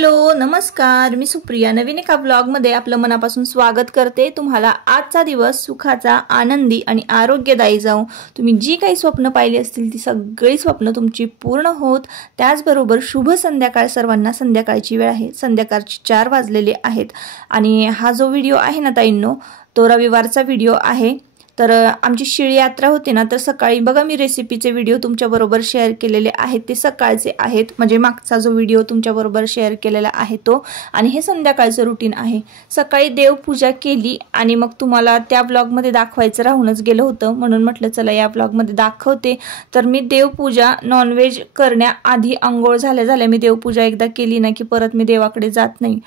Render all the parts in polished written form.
Hello नमस्कार, मी सुप्रिया नवीन एका ब्लॉगमध्ये आपलं मनापासून स्वागत करते। तुम्हाला आजचा दिवस सुखाचा, आनंदी आणि आरोग्यदायी जाओ। तुम्ही जी काही स्वप्न पाहिली असतील ती सगळी स्वप्न तुमची पूर्ण होत। त्याचबरोबर शुभ संध्याकाळ सर्वांना। संध्याकाळची वेळ आहे, संध्याकाळचे 4 वाजलेले आहेत आणि हा जो व्हिडिओ आहे ना ताईंनो, तो रविवारचा व्हिडिओ आहे। तर आमची शिळी यात्रा होती ना, तर सकाळी बघा मी रेसिपीचे व्हिडिओ तुमच्याबरोबर शेअर केलेले आहेत, ते सकाळचे आहेत। म्हणजे मागचा जो व्हिडिओ तुमच्याबरोबर शेअर केलेला आहे तो, आणि हे संध्याकाळचं रुटीन आहे। सकाळी देवपूजा केली आणि मग तुम्हाला त्या ब्लॉगमध्ये दाखवायचं राहूनच गेलं होतं, म्हणून म्हटलं चला या ब्लॉगमध्ये दाखवते। तर मी देवपूजा नॉनव्हेज करण्याआधी अंघोळ झाल्या मी देवपूजा एकदा केली ना की परत मी देवाकडे जात नाही।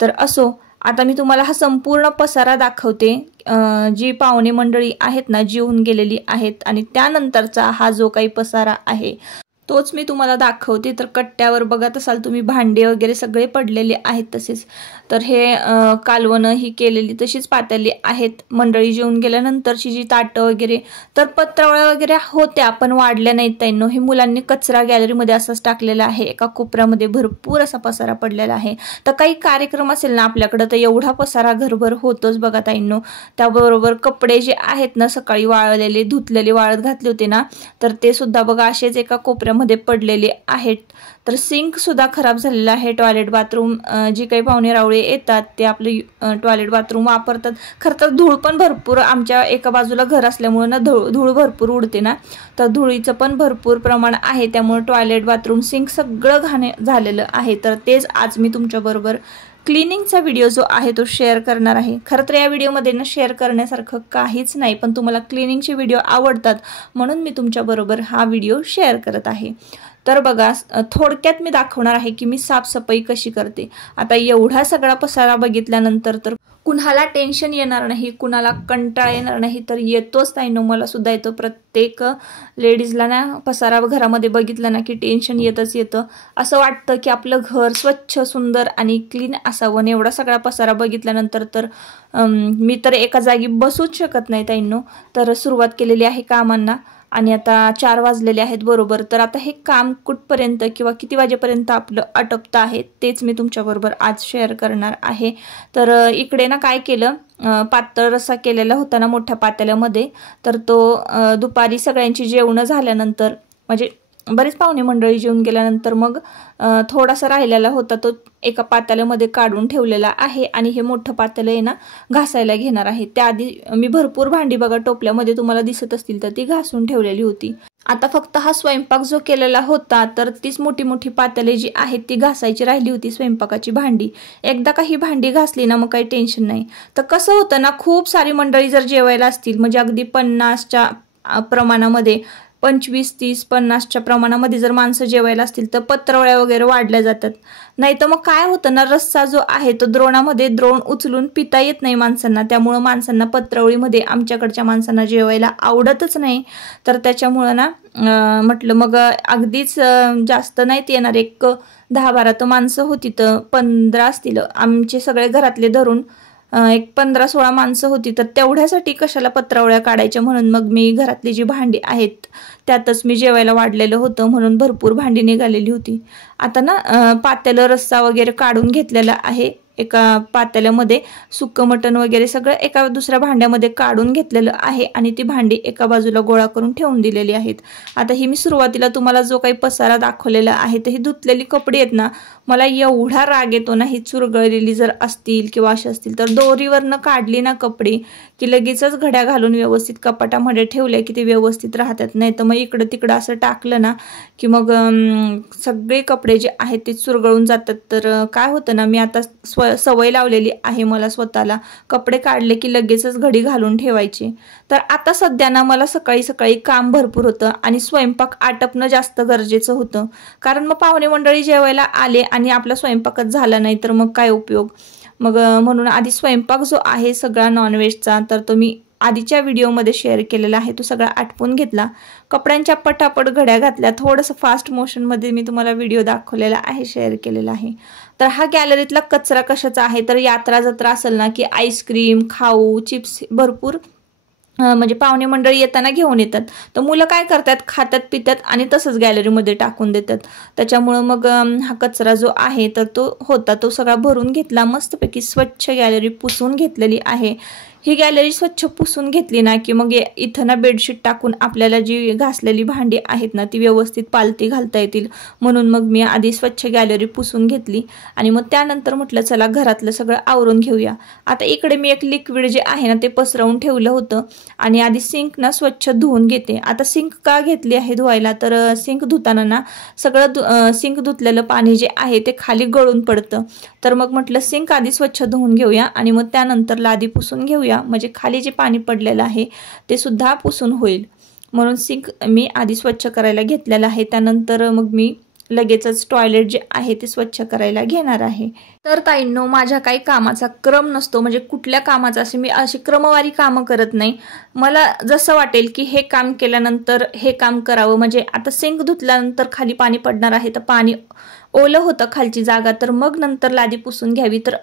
तर असो, आता मी तुम्हाला हा संपूर्ण पसारा दाखवते। जी पाहुणे मंडळी आहेत ना, जेवून गेलेली आहेत, आणि त्यानंतरचा हा जो काही पसारा आहे तोच मी तुम्हाला दाखवते। तर कट्ट्यावर बघत असाल तुम्ही भांडे वगैरे सगळे पडलेले आहेत तसेच। तर हे कालवणं ही केलेली तशीच पातेली आहेत। मंडळी जेवून गेल्यानंतरची जी ताटं वगैरे, तर पत्रावळ्या वगैरे होत्या पण वाढल्या नाहीत ताईंनो। हे मुलांनी कचरा गॅलरीमध्ये असाच टाकलेला आहे। एका कोपऱ्यामध्ये भरपूर असा पसारा पडलेला आहे। तर काही कार्यक्रम असेल ना आपल्याकडे तर एवढा पसारा घरभर होतोच बघा ताईंनो। त्याबरोबर कपडे जे आहेत ना, सकाळी वाळलेले धुतलेले वाळत घातले होते ना, तर ते सुद्धा बघा असेच एका कोपऱ्यामध्ये पडलेले आहेत। तर सिंक सुद्धा खराब झालेला आहे। टॉयलेट बाथरूम जी काही पाहुणे रावळे येतात ते आपले टॉयलेट बाथरूम वापरतात। खरं तर धूळ पण भरपूर, आमच्या एका बाजूला घर असल्यामुळे ना धूळ भरपूर उडते ना, तर धुळीचं पण भरपूर प्रमाण आहे। त्यामुळे टॉयलेट बाथरूम सिंक सगळं घाण झालेलं आहे। तर तेच आज मी तुमच्याबरोबर क्लिनिंगचा व्हिडिओ जो आहे तो शेअर करणार आहे। खरं तर या व्हिडिओमध्ये ना शेअर करण्यासारखं काहीच नाही, पण तुम्हाला क्लिनिंगचे व्हिडिओ आवडतात म्हणून मी तुमच्याबरोबर हा व्हिडिओ शेअर करत आहे। तर बघा, थोडक्यात मी दाखवणार आहे की मी साफसफाई कशी करते। आता एवढा सगळा पसारा बघितल्यानंतर तर कुणाला टेन्शन येणार नाही, कुणाला कंटाळा येणार नाही, तर येतोच ताईंनो, मला सुद्धा येतो। प्रत्येक लेडीजला ना पसारा घरामध्ये बघितला ना की टेन्शन येतं। असं वाटतं की आपलं घर स्वच्छ, सुंदर आणि क्लीन असावं। एवढा सगळा पसारा बघितल्यानंतर तर मी तर एका जागी बसूच शकत नाही ताईंनो। तर सुरुवात केलेली आहे कामांना, आणि आता 4 वाजलेले आहेत बरोबर। तर आता हे काम कुठपर्यंत किंवा किती वाजेपर्यंत आपलं आटपतं आहे तेच मी तुमच्याबरोबर आज शेअर करणार आहे। तर इकडे ना काय केलं, पातळ रस्सा केलेला होता ना मोठ्या पातेल्यामध्ये, तर तो दुपारी सगळ्यांची जेवणं झाल्यानंतर, म्हणजे बरेच पाहुणे मंडळी जेवून गेल्यानंतर मग थोडासा राहिलेला होता तो एका पातेल्यामध्ये काढून ठेवलेला आहे। आणि हे मोठं पातेलं आहे ना घासायला घेणार आहे। त्याआधी मी भरपूर भांडी बघा टोपल्यामध्ये तुम्हाला दिसत असतील तर ती घासून ठेवलेली होती। आता फक्त हा स्वयंपाक जो केलेला होता तर तीच मोठी पातेले जी आहेत ती घासायची राहिली होती, स्वयंपाकाची भांडी। एकदा का ही भांडी घासली ना मग काही टेन्शन नाही। तर कसं होतं ना, खूप सारी मंडळी जर जेवायला असतील, म्हणजे अगदी 50च्या प्रमाणामध्ये, 25, 30, 50च्या प्रमाणामध्ये जर माणसं जेवायला असतील तर पत्रावळ्या वगैरे वाढल्या जातात। नाही तर मग काय होतं ना, रस्सा जो आहे तो द्रोण उचलून पिता येत नाही माणसांना। त्यामुळं माणसांना पत्रावळीमध्ये, आमच्याकडच्या माणसांना जेवायला आवडतच नाही। तर त्याच्यामुळं ना म्हटलं मग अगदीच जास्त नाहीत येणार, एक 10-12 तर माणसं होती, तर 15 असतील आमचे सगळे घरातले धरून, एक 15-16 माणसं होती। तर तेवढ्यासाठी कशाला पत्रावळ्या काढायच्या, म्हणून मग मी घरातली जी भांडी आहेत त्यातच मी जेवायला वाढलेलं होतं, म्हणून भरपूर भांडी निघालेली होती। आता ना पातेलं रस्सा वगैरे काढून घेतलेला आहे। एका पातेल्यामध्ये सुक्कं मटण वगैरे सगळं एका दुसऱ्या भांड्यामध्ये काढून घेतलेलं आहे, आणि ती भांडी एका बाजूला गोळा करून ठेवून दिलेली आहेत। आता ही मी सुरुवातीला तुम्हाला जो काही पसारा दाखवलेला आहे तर ही धुतलेली कपडे आहेत ना, मला एवढा राग येतो ना, ही चुरगळलेली जर असतील किंवा अशी असतील तर दोरीवरनं काढली ना कपडे की लगेचच घड्या घालून व्यवस्थित कपाटामध्ये ठेवले की ते व्यवस्थित राहतात। नाही तर मग इकडं तिकडं असं टाकलं ना की मग सगळे कपडे जे आहेत ते चुरगळून जातात। तर काय होतं ना, मी आता सवय लावलेली आहे मला स्वतःला, कपडे काढले की लगेचच घडी घालून ठेवायची। तर आता सध्या ना मला सकाळी काम भरपूर होतं आणि स्वयंपाक आटपणं जास्त गरजेचं होतं, कारण मग पाहुणे मंडळी जेवायला आले आणि आपला स्वयंपाकच झाला नाही तर मग काय उपयोग। मग म्हणून आधी स्वयंपाक जो आहे सगळा नॉनव्हेजचा, तर तो मी आधीच्या व्हिडिओमध्ये शेअर केलेला आहे, तो सगळा आटपून घेतला। कपड्यांच्या पटापट घड्या घातल्या, थोडंसं फास्ट मोशनमध्ये मी तुम्हाला व्हिडिओ दाखवलेला आहे, शेअर केलेला आहे। तर हा गॅलरीतला कचरा कशाचा आहे, तर यात्रा जत्रा असेल ना की आईस्क्रीम, खाऊ, चिप्स भरपूर म्हणजे पाहुणे मंडळी येताना घेऊन येतात, तर मुलं काय करतात, खातात पितात आणि तसंच गॅलरीमध्ये टाकून देतात. त्याच्यामुळं मग हा कचरा जो आहे तर तो सगळा भरून घेतला, मस्तपैकी स्वच्छ गॅलरी पुसून घेतलेली आहे. ही गॅलरी स्वच्छ पुसून घेतली ना की मग इथं ना बेडशीट टाकून आपल्याला जी घासलेली भांडी आहेत ना ती व्यवस्थित पालती घालता येतील, म्हणून मग मी आधी स्वच्छ गॅलरी पुसून घेतली आणि मग त्यानंतर म्हटलं चला घरातलं सगळं आवरून घेऊया. आता इकडे मी एक लिक्विड जे आहे ना ते पसरवून ठेवलं होतं आणि आधी सिंक ना स्वच्छ धुवून घेते. आता सिंक का घेतली आहे धुवायला, तर सिंक धुताना ना सगळं सिंक धुतलेलं पाणी जे आहे ते खाली गळून पडतं, तर मग म्हटलं सिंक आधी स्वच्छ धुवून घेऊया आणि मग त्यानंतर लादी पुसून घेऊया, म्हणजे खाली जे पाणी पडलेलं आहे ते सुद्धा पुसून होईल. म्हणून सिंक मी आधी स्वच्छ करायला घेतलेला आहे. त्यानंतर मग मी लगेचच टॉयलेट जे आहे ते स्वच्छ करायला घेणार आहे. तर ताईंनो, माझ्या काही कामाचा क्रम नसतो, म्हणजे कुठल्या कामाचा मी अशी क्रमवारी कामं करत नाही. मला जसं वाटेल की हे काम केल्यानंतर हे काम करावं, म्हणजे आता सिंक धुतल्यानंतर खाली पाणी पडणार आहे तर पाणी ओलं होतं खालची जागा, तर मग नंतर लादी पुसून घ्यावी. तर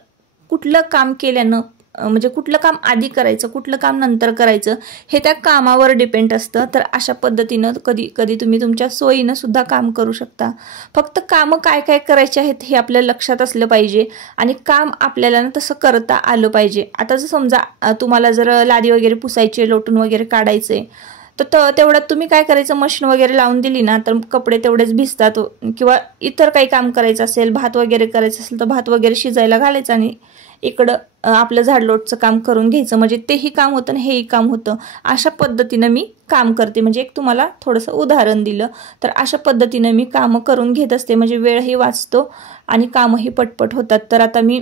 कुठलं काम केल्यानं म्हणजे कुठलं काम आधी करायचं कुठलं काम नंतर करायचं हे त्या कामावर डिपेंड असतं. तर अशा पद्धतीनं कधी कधी तुम्ही तुमच्या सोयीनं सुद्धा काम करू शकता. फक्त कामं काय काय करायचे आहेत हे आपल्या लक्षात असलं पाहिजे आणि काम आपल्याला तसं करता आलं पाहिजे. आता जर समजा तुम्हाला जर लादी वगैरे पुसायची, लोटून वगैरे काढायचे, तर तेवढ्यात तुम्ही काय करायचं, मशीन वगैरे लावून दिली ना तर कपडे तेवढेच भिजतात. किंवा इतर काही काम करायचं असेल, भात वगैरे करायचं असेल तर भात वगैरे शिजायला घालायचं आणि इकडं आपलं झाडलोटचं काम करून घ्यायचं, म्हणजे तेही काम होतं आणि हेही काम होतं. अशा पद्धतीनं मी काम करते. म्हणजे एक तुम्हाला थोडंसं उदाहरण दिलं, तर अशा पद्धतीनं मी कामं करून घेत असते, म्हणजे वेळही वाचतो आणि कामही पटपट होतात. तर आता मी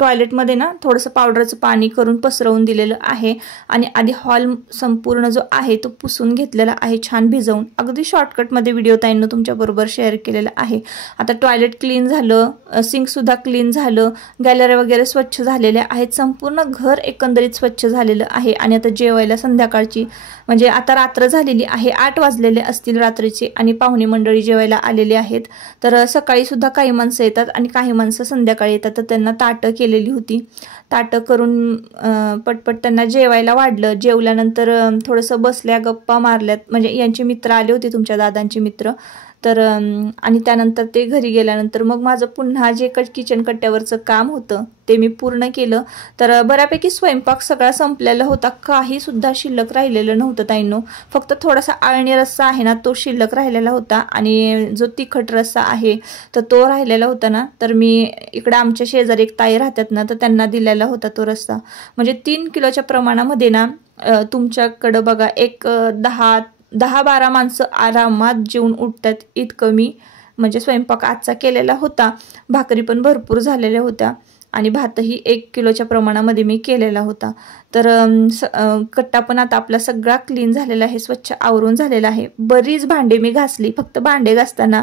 टॉयलेटमध्ये ना थोडंसं पावडरचं पाणी करून पसरवून दिलेलं आहे आणि आधी हॉल संपूर्ण जो आहे तो पुसून घेतलेला आहे छान भिजवून. अगदी शॉर्टकटमध्ये व्हिडिओ ताईंनो तुमच्याबरोबर शेअर केलेला आहे. आता टॉयलेट क्लीन झालं, सिंकसुद्धा क्लीन झालं, गॅलरी वगैरे स्वच्छ झालेल्या आहेत, संपूर्ण घर एकंदरीत स्वच्छ झालेलं आहे. आणि आता जेवायला संध्याकाळची म्हणजे आता रात्र झालेली आहे, 8 वाजलेले असतील रात्रीचे आणि पाहुणे मंडळी जेवायला आलेले आहेत. तर सकाळी सुद्धा काही माणसं येतात आणि काही माणसं संध्याकाळी येतात, तर त्यांना ताटं केलेली होती. ताटं करून पटपट त्यांना जेवायला वाढलं. जेवल्यानंतर थोडंसं बसल्या, गप्पा मारल्यात, म्हणजे यांचे मित्र आले होते, तुमच्या दादांचे मित्र. तर आणि त्यानंतर ते घरी गेल्यानंतर मग माझं पुन्हा जे किचन कट्ट्यावरचं काम होतं ते मी पूर्ण केलं. तर बऱ्यापैकी स्वयंपाक सगळा संपलेला होता, काही सुद्धा शिल्लक राहिलेलं नव्हतं ताईंनो. फक्त थोडासा आळणी रस्सा आहे ना तो शिल्लक राहिलेला होता आणि जो तिखट रस्सा आहे तर तो राहिलेला होता ना, तर मी इकडे आमच्या शेजारी एक ताई राहतात ना तर त्यांना दिलेला होता तो रस्सा. म्हणजे 3 किलोच्या प्रमाणामध्ये ना तुमच्याकडं बघा एक 10-12 माणसं आरामात जेवून उठतात इतकं मी म्हणजे स्वयंपाक आजचा केलेला होता. भाकरी पण भरपूर झालेल्या होत्या आणि भातही 1 किलोच्या प्रमाणामध्ये मी केलेला होता. तर कट्टा पण आता आपला सगळा क्लीन झालेला आहे, स्वच्छ आवरून झालेला आहे. बरीच भांडे मी घासली, फक्त भांडे घासताना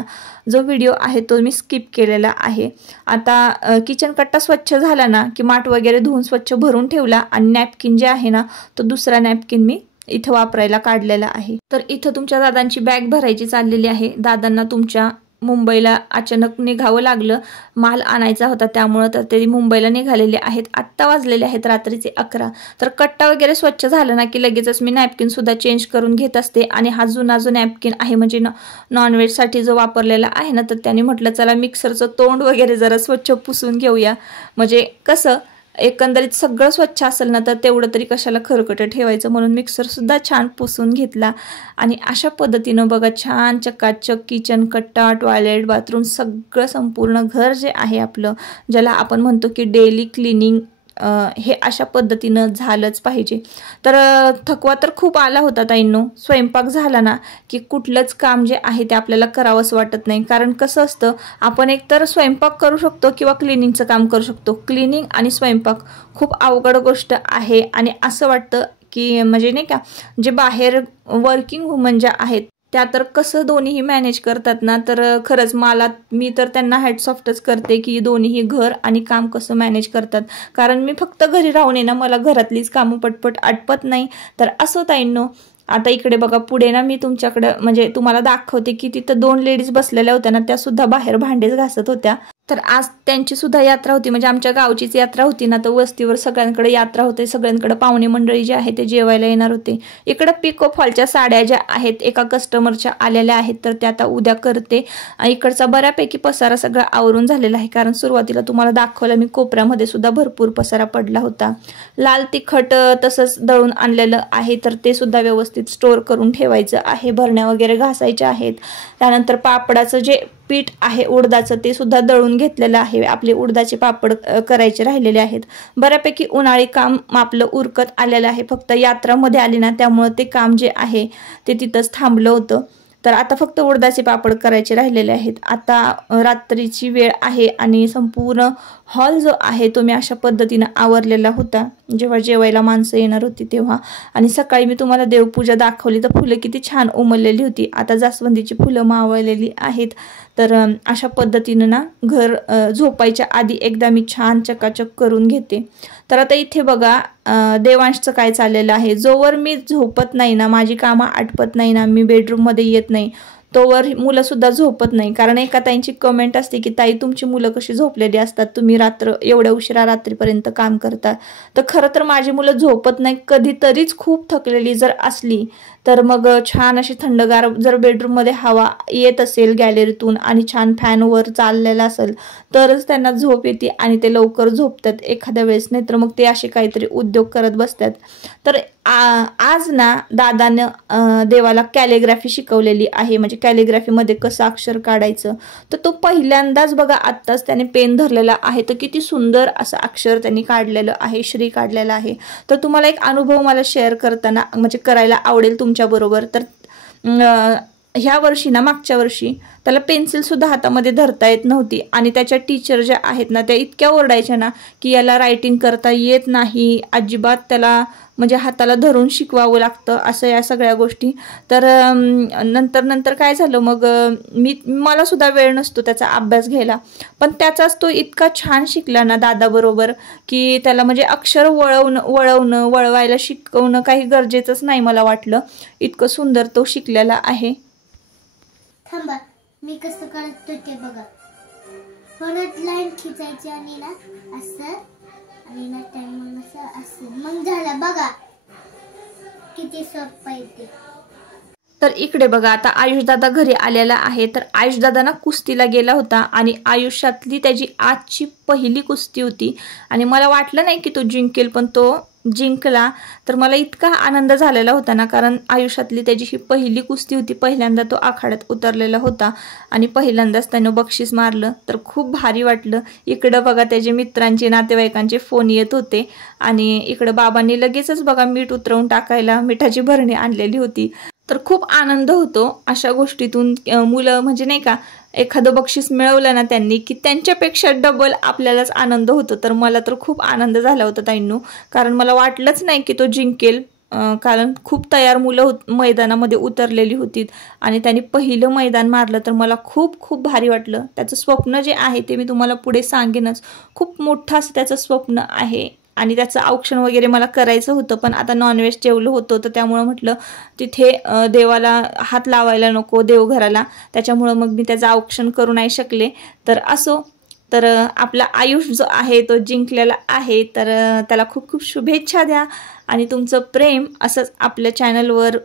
जो व्हिडिओ आहे तो मी स्किप केलेला आहे. आता किचन कट्टा स्वच्छ झाला ना की माठ वगैरे धुवून स्वच्छ भरून ठेवला आणि नॅपकिन जे आहे ना तो दुसरा नॅपकिन मी इथं वापरायला काढलेला आहे. तर इथं तुमच्या दादांची बॅग भरायची चाललेली आहे. दादांना तुमच्या मुंबईला अचानक निघावं लागलं, माल आणायचा होता त्यामुळं, तर ते मुंबईला निघालेले आहेत. आत्ता वाजलेले आहेत रात्रीचे 11. तर कट्टा वगैरे स्वच्छ झाला ना की लगेचच मी नॅपकिन सुद्धा चेंज करून घेत असते. आणि हा जुना जो नॅपकिन आहे म्हणजे नॉनव्हेजसाठी जो वापरलेला आहे ना, तर त्याने म्हटलं चला मिक्सरचं तोंड वगैरे जरा स्वच्छ पुसून घेऊया, म्हणजे कसं एकंदरीत सगळं स्वच्छ असेल ना तर तेवढं तरी कशाला खरकटं ठेवायचं, म्हणून मिक्सर सुद्धा छान पुसून घेतला. आणि अशा पद्धतीनं बघा छान चकाचक किचन कट्टा, टॉयलेट, बाथरूम सगळं संपूर्ण घर जे आहे आपलं, ज्याला आपण म्हणतो की डेली क्लिनिंग, हे अशा पद्धतीनं झालंच पाहिजे. तर थकवा तर खूप आला होता ताईंनो. स्वयंपाक झाला ना की कुठलंच काम जे आहे ते आपल्याला करावंच वाटत नाही. कारण कसं असतं, आपण एकतर स्वयंपाक करू शकतो किंवा क्लिनिंगचं काम करू शकतो. क्लिनिंग आणि स्वयंपाक खूप अवघड गोष्ट आहे आणि असं वाटतं की म्हणजे नाही का, जे बाहेर वर्किंग वुमन ज्या आहेत त्या तर कसं दोन्हीही मॅनेज करतात ना, तर खरंच मी तर त्यांना हॅट्स ऑफच करते की दोन्हीही घर आणि काम कसं मॅनेज करतात. कारण मी फक्त घरी राहून ना मला घरातलीच कामं पटपट आटपत नाही. तर असं ताईंनो, आता इकडे बघा पुढे ना मी तुमच्याकडे म्हणजे तुम्हाला दाखवते की तिथं 2 लेडीज बसलेल्या होत्या ना, त्या सुद्धा बाहेर भांडेच घासत होत्या. तर आज त्यांची सुद्धा यात्रा होती, म्हणजे आमच्या गावचीच यात्रा होती ना, तर वस्तीवर सगळ्यांकडे यात्रा होते, सगळ्यांकडे पाहुणे मंडळी जे आहे ते जेवायला येणार होते. इकडं पिको फॉलच्या साड्या ज्या आहेत एका कस्टमरच्या आलेल्या आहेत, तर त्या आता उद्या करते. इकडचा बऱ्यापैकी पसारा सगळा आवरून झालेला आहे, कारण सुरुवातीला तुम्हाला दाखवलं मी कोपऱ्यामध्ये सुद्धा भरपूर पसारा पडला होता. लाल तिखट तसंच दळून आणलेलं आहे, तर ते सुद्धा व्यवस्थित स्टोअर करून ठेवायचं आहे. भरण्या वगैरे घासायच्या आहेत. त्यानंतर पापडाचं जे पीठ आहे उडदाचं ते सुद्धा दळून घेतलेलं आहे. आपले उडदाचे पापड करायचे राहिलेले आहेत. बऱ्यापैकी उन्हाळी काम आपलं उरकत आलेलं आहे. फक्त यात्रामध्ये आली ना, त्यामुळे ते काम जे आहे ते तिथंच थांबलं होतं. तर आता फक्त उडदाचे पापड करायचे राहिलेले आहेत. आता रात्रीची वेळ आहे आणि संपूर्ण हॉल जो आहे तो मी अशा पद्धतीनं आवरलेला होता जेव्हा जेवायला माणसं येणार होती तेव्हा. आणि सकाळी मी तुम्हाला देवपूजा दाखवली, तर फुलं किती छान उमललेली होती. आता जास्वंदीची फुलं मावळलेली आहेत. तर अशा पद्धतीनं ना घर झोपायच्या आधी एकदा मी छान चकाचक करून घेते. तर आता इथे बघा देवांशचं काय चाललेलं आहे. जोवर मी झोपत नाही ना, माझी कामं आटपत नाही ना, मी बेडरूममध्ये येत नाही, तोवर मुलं सुद्धा झोपत नाही. कारण एका ताईंची कमेंट असते की ताई तुमची मुलं कशी झोपलेली असतात, तुम्ही एवढ्या उशिरा रात्रीपर्यंत काम करता. तर खरं तर माझी मुलं झोपत नाही. कधीतरीच खूप थकलेली जर असली तर मग छान अशी थंडगार जर बेडरूममध्ये हवा येत असेल गॅलरीतून आणि छान फॅनवर चाललेला असेल तरच त्यांना झोप येते आणि ते लवकर झोपतात एखाद्या वेळेस. नाही तर मग ते असे काहीतरी उद्योग करत बसतात. तर आज ना दादानं देवाला कॅलिग्राफी शिकवलेली आहे, म्हणजे कॅलिग्राफीमध्ये कसं अक्षर काढायचं. तर तो पहिल्यांदाच बघा आत्ताच त्याने पेन धरलेला आहे, तर किती सुंदर असं अक्षर त्यांनी काढलेलं आहे, श्री काढलेला आहे. तर तुम्हाला एक अनुभव मला शेअर करताना म्हणजे करायला आवडेल तुमच्याबरोबर. तर ह्या वर्षी ना, मागच्या वर्षी त्याला पेन्सिलसुद्धा हातामध्ये धरता येत नव्हती आणि त्याच्या टीचर ज्या आहेत ना त्या इतक्या ओरडायच्या ना की याला रायटिंग करता येत नाही अजिबात, त्याला म्हणजे हाताला धरून शिकवावं लागतं असं या सगळ्या गोष्टी. तर नंतर काय झालं, मग मला सुद्धा वेळ नसतो त्याचा अभ्यास घ्यायला, पण त्याचाच तो इतका छान शिकला ना दादाबरोबर की त्याला म्हणजे अक्षर वळवायला शिकवणं काही गरजेचंच नाही मला वाटलं. इतकं सुंदर तो शिकलेला आहे. थांबा, मी कसं करतो ते बघा. परत लाईन खिचायची आणि ना असं आणि ना टाइम असं मग झालं बघा किती सोपं आहे ते. तर इकडे बघा आता आयुषदादा घरी आलेला आहे. तर आयुषदादा ना कुस्तीला गेला होता आणि आयुष्यातली त्याची आजची पहिली कुस्ती होती आणि मला वाटलं नाही की तो जिंकेल, पण तो जिंकला. तर मला इतका आनंद झालेला होता ना, कारण आयुष्यातली त्याची ही पहिली कुस्ती होती. पहिल्यांदा तो आखाड्यात उतरलेला होता आणि पहिल्यांदाच त्यानं बक्षीस मारलं. तर खूप भारी वाटलं. इकडं बघा त्याचे मित्रांचे नातेवाईकांचे फोन येत होते आणि इकडं बाबांनी लगेचच बघा मीठ उतरवून टाकायला मिठाची भरणी आणलेली होती. तर खूप आनंद होतो अशा गोष्टीतून. मुलं म्हणजे नाही का, एखादं बक्षीस मिळवलं ना त्यांनी की त्यांच्यापेक्षा डबल आपल्यालाच आनंद होतो. तर मला तर खूप आनंद झाला होता ताईंनो, कारण मला वाटलंच नाही की तो जिंकेल. कारण खूप तयार मुलं मैदानामध्ये उतरलेली होती आणि त्यांनी पहिलं मैदान मारलं. तर मला खूप खूप भारी वाटलं. त्याचं स्वप्न जे आहे ते मी तुम्हाला पुढे सांगेनच. खूप मोठं असं त्याचं स्वप्न आहे आणि त्याचं औक्षण वगैरे मला करायचं होतं, पण आता नॉनव्हेज जेवलं होतं तर त्यामुळं म्हटलं तिथे देवाला हात लावायला नको देवघराला, त्याच्यामुळं मग मी त्याचं औक्षण करू नाही शकले. तर असो, तर आपला आयुष जो आहे तो जिंकलेला आहे. तर त्याला खूप खूप शुभेच्छा द्या आणि तुमचं प्रेम असंच आपल्या चॅनलवर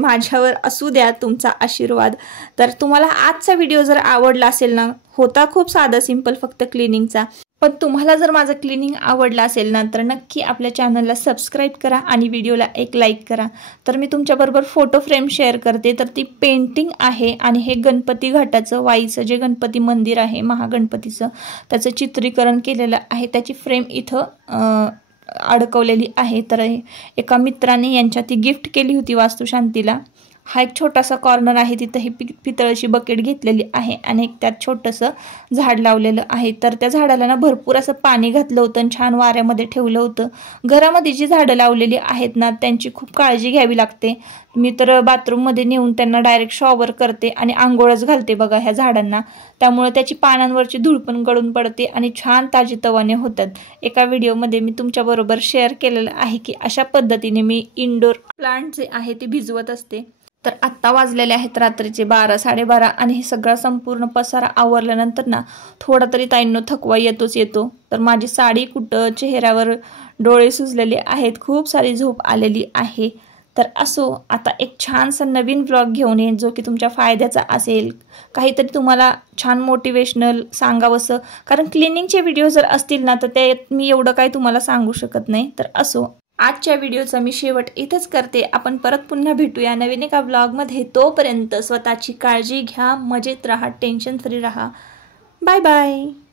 माझ्यावर असू द्या, तुमचा आशीर्वाद. तर तुम्हाला आजचा व्हिडिओ जर आवडला असेल ना, होता खूप साधा सिंपल फक्त क्लिनिंगचा, पण तुम्हाला जर माझं क्लिनिंग आवडलं असेल ना तर नक्की आपल्या चॅनलला सबस्क्राईब करा आणि व्हिडिओला एक लाईक करा. तर मी तुमच्याबरोबर फोटो फ्रेम शेअर करते. तर ती पेंटिंग आहे आणि हे गणपती घाटाचं वाईचं जे गणपती मंदिर आहे महागणपतीचं, त्याचं चित्रीकरण केलेलं आहे. त्याची फ्रेम इथं अडकवलेली आहे. तर एका मित्राने यांच्या ती गिफ्ट केली होती वास्तुशांतीला. हा एक छोटासा कॉर्नर आहे, तिथं ही पितळाची बकेट घेतलेली आहे आणि एक त्यात छोटंसं झाड लावलेलं आहे. तर त्या झाडाला ना भरपूर असं पाणी घातलं होतं आणि छान वाऱ्यामध्ये ठेवलं होतं. घरामध्ये जी झाडं लावलेली आहेत ना त्यांची खूप काळजी घ्यावी लागते. मी तर बाथरूममध्ये नेऊन त्यांना डायरेक्ट शॉवर करते आणि आंघोळच घालते बघा ह्या झाडांना. त्यामुळे त्याची पानांवरची धूळ पण गळून पडते आणि छान ताजेतवाने होतात. एका व्हिडिओमध्ये मी तुमच्याबरोबर शेअर केलेलं आहे की अशा पद्धतीने मी इंडोर प्लांट जे आहे ते भिजवत असते. तर आत्ता वाजलेले आहेत रात्रीचे 12 12:30 आणि हे सगळा संपूर्ण पसारा आवरल्यानंतर ना थोडा तरी ताईंनो थकवा येतो. तर माझी साडी कुठं, चेहऱ्यावर डोळे सुजलेले आहेत, खूप सारी झोप आलेली आहे. तर असो, आता एक छानसा नवीन व्लॉग घेऊन येईन जो की तुमच्या फायद्याचा असेल, काहीतरी तुम्हाला छान मोटिवेशनल सांगावंसं. कारण क्लिनिंगचे व्हिडिओ जर असतील ना तर ते मी एवढं काही तुम्हाला सांगू शकत नाही. तर असो, आजच्या व्हिडिओचा मी शेवट इथंच करते. आपण परत पुन्हा भेटूया नवीन एका व्लॉगमध्ये. तोपर्यंत स्वतःची काळजी घ्या, मजेत राहा, टेन्शन फ्री राहा. Bye bye.